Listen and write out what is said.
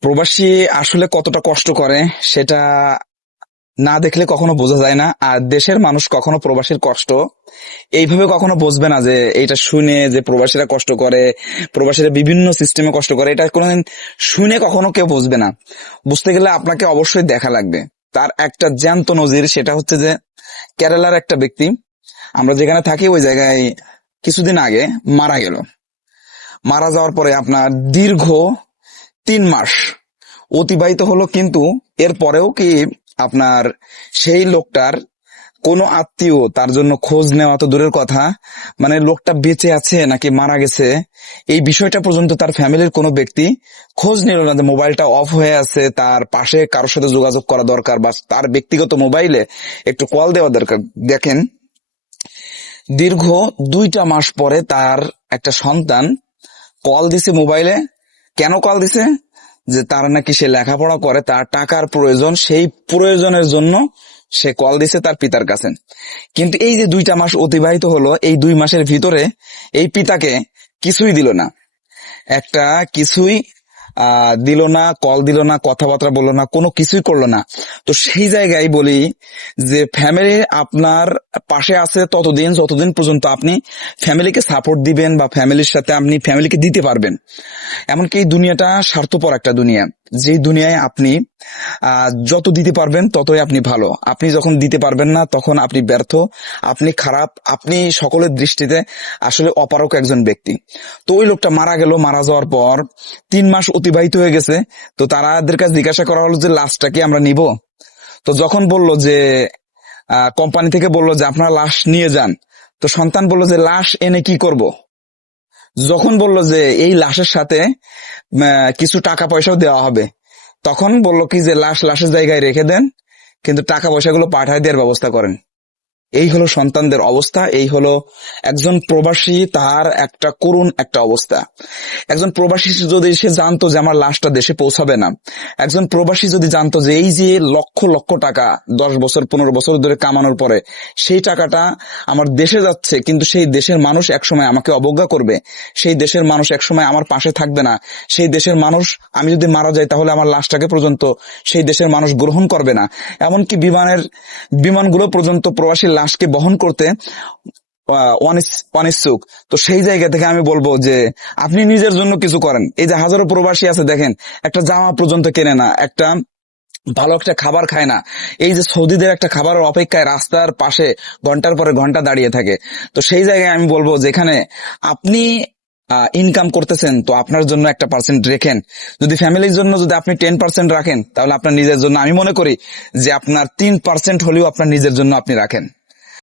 প্রবাসী আসলে কতটা কষ্ট করে সেটা না দেখলে কখনো বোঝা যায় না। আর দেশের মানুষ কখনো প্রবাসীর কষ্ট এইভাবে কখনো বুঝবে না যে এটা শুনে যে প্রবাসীরা কষ্ট করে, প্রবাসীরা বিভিন্ন সিস্টেমে কষ্ট করে, এটা কোনোদিন শুনে কখনো কেউ বুঝবে না। বুঝতে গেলে আপনাকে অবশ্যই দেখা লাগবে। তার একটা জ্যান্ত নজির সেটা হচ্ছে যে কেরালার একটা ব্যক্তি, আমরা যেখানে থাকি ওই জায়গায় কিছুদিন আগে মারা গেল। মারা যাওয়ার পরে আপনার দীর্ঘ তিন মাস। অতিবাহিত হলো কিন্তু এর পরেও কি আপনার সেই লোকটার কোনো আত্মীয় তার জন্য খোঁজ নেওয়া তো দূরের কথা মানে লোকটা বেঁচে আছে নাকি মারা গেছে, এই বিষয়টা পর্যন্ত তার ফ্যামিলির কোনো ব্যক্তি খোঁজ নিল না যে মোবাইলটা অফ হয়ে আছে, তার পাশে কারোর সাথে যোগাযোগ করা দরকার বা তার ব্যক্তিগত মোবাইলে একটু কল দেওয়া দরকার। দেখেন, দীর্ঘ দুইটা মাস পরে তার একটা সন্তান কল দিছে মোবাইলে কেন কল দিছে? যে তার নাকি সে লেখাপড়া করে, তার টাকার প্রয়োজন, সেই প্রয়োজনের জন্য সে কল দিছে তার পিতার কাছে। কিন্তু এই যে দুইটা মাস অতিবাহিত হলো, এই দুই মাসের ভিতরে এই পিতাকে কিছুই দিল না। একটা কিছুই দিল না কল দিল না, কথাবার্তা বলল না, কোনো কিছুই করল না। তো সেই জায়গায় বলি যে ফ্যামিলি আপনার পাশে আছে ততদিন, যতদিন পর্যন্ত আপনি ফ্যামিলিকে সাপোর্ট দিবেন বা ফ্যামিলির সাথে আপনি ফ্যামিলিকে দিতে পারবেন। এমনকি এই দুনিয়াটা স্বার্থপর একটা দুনিয়া। যেই দুনিয়ায় আপনি যত দিতে পারবেন ততই আপনি ভালো। আপনি যখন দিতে পারবেন না, তখন আপনি ব্যর্থ। আপনি খারাপ, আপনি সকলের দৃষ্টিতে আসলে অপারক একজন ব্যক্তি। তো ওই লোকটা মারা গেল, মারা যাওয়ার পর তিন মাস অতিবাহিত হয়ে গেছে। তো তারাদের কাছে জিজ্ঞাসা করা হলো যে, লাশটা কি আমরা নিব? তো যখন বলল যে কোম্পানি থেকে বলল যে, আপনারা লাশ নিয়ে যান। তো সন্তান বলল যে, লাশ এনে কি করব? যখন বলল যে এই লাশের সাথে কিছু টাকা পয়সাও দেওয়া হবে, তখন বলল কি যে লাশ, লাশের জায়গায় রেখে দেন, কিন্তু টাকা পয়সাগুলো পাঠায় দেওয়ার ব্যবস্থা করেন। এই হলো সন্তানদের অবস্থা, এই হলো একজন প্রবাসী তার একটা করুণ একটা অবস্থা। একজন প্রবাসী যদি সে জানতো যে আমার লাশটা দেশে পৌঁছাবে না, একজন প্রবাসী যদি জানতো যে এই যে লক্ষ লক্ষ টাকা দশ বছর, পনেরো বছর ধরে কামানোর পরে সেই টাকাটা আমার দেশে যাচ্ছে, কিন্তু সেই দেশের মানুষ একসময় আমাকে অবজ্ঞা করবে, সেই দেশের মানুষ একসময় আমার পাশে থাকবে না, সেই দেশের মানুষ, আমি যদি মারা যাই তাহলে আমার লাশটাকে পর্যন্ত সেই দেশের মানুষ গ্রহণ করবে না। এমনকি বিমানের, বিমানগুলো পর্যন্ত প্রবাসী লাশকে বহন করতে অনিচ্ছুক তো সেই জায়গা থেকে আমি বলব যে, আপনি নিজের জন্য কিছু করেন। এই যে হাজারো প্রবাসী আছে, দেখেন, একটা জামা পর্যন্ত কেনে না, একটা ভালো একটা খাবার খায় না। এই যে সৌদিদের একটা খাবারের অপেক্ষায় রাস্তার পাশে ঘণ্টার পরে ঘণ্টা দাঁড়িয়ে থাকে। তো সেই জায়গায় আমি বলব যেখানে আপনি ইনকাম করতেছেন, তো আপনার জন্য একটা পার্সেন্ট রেখেন। যদি ফ্যামিলির জন্য যদি আপনি টেন পার্সেন্ট রাখেন, তাহলে আপনার নিজের জন্য, আমি মনে করি যে আপনার তিন পার্সেন্ট হলেও আপনার নিজের জন্য আপনি রাখেন।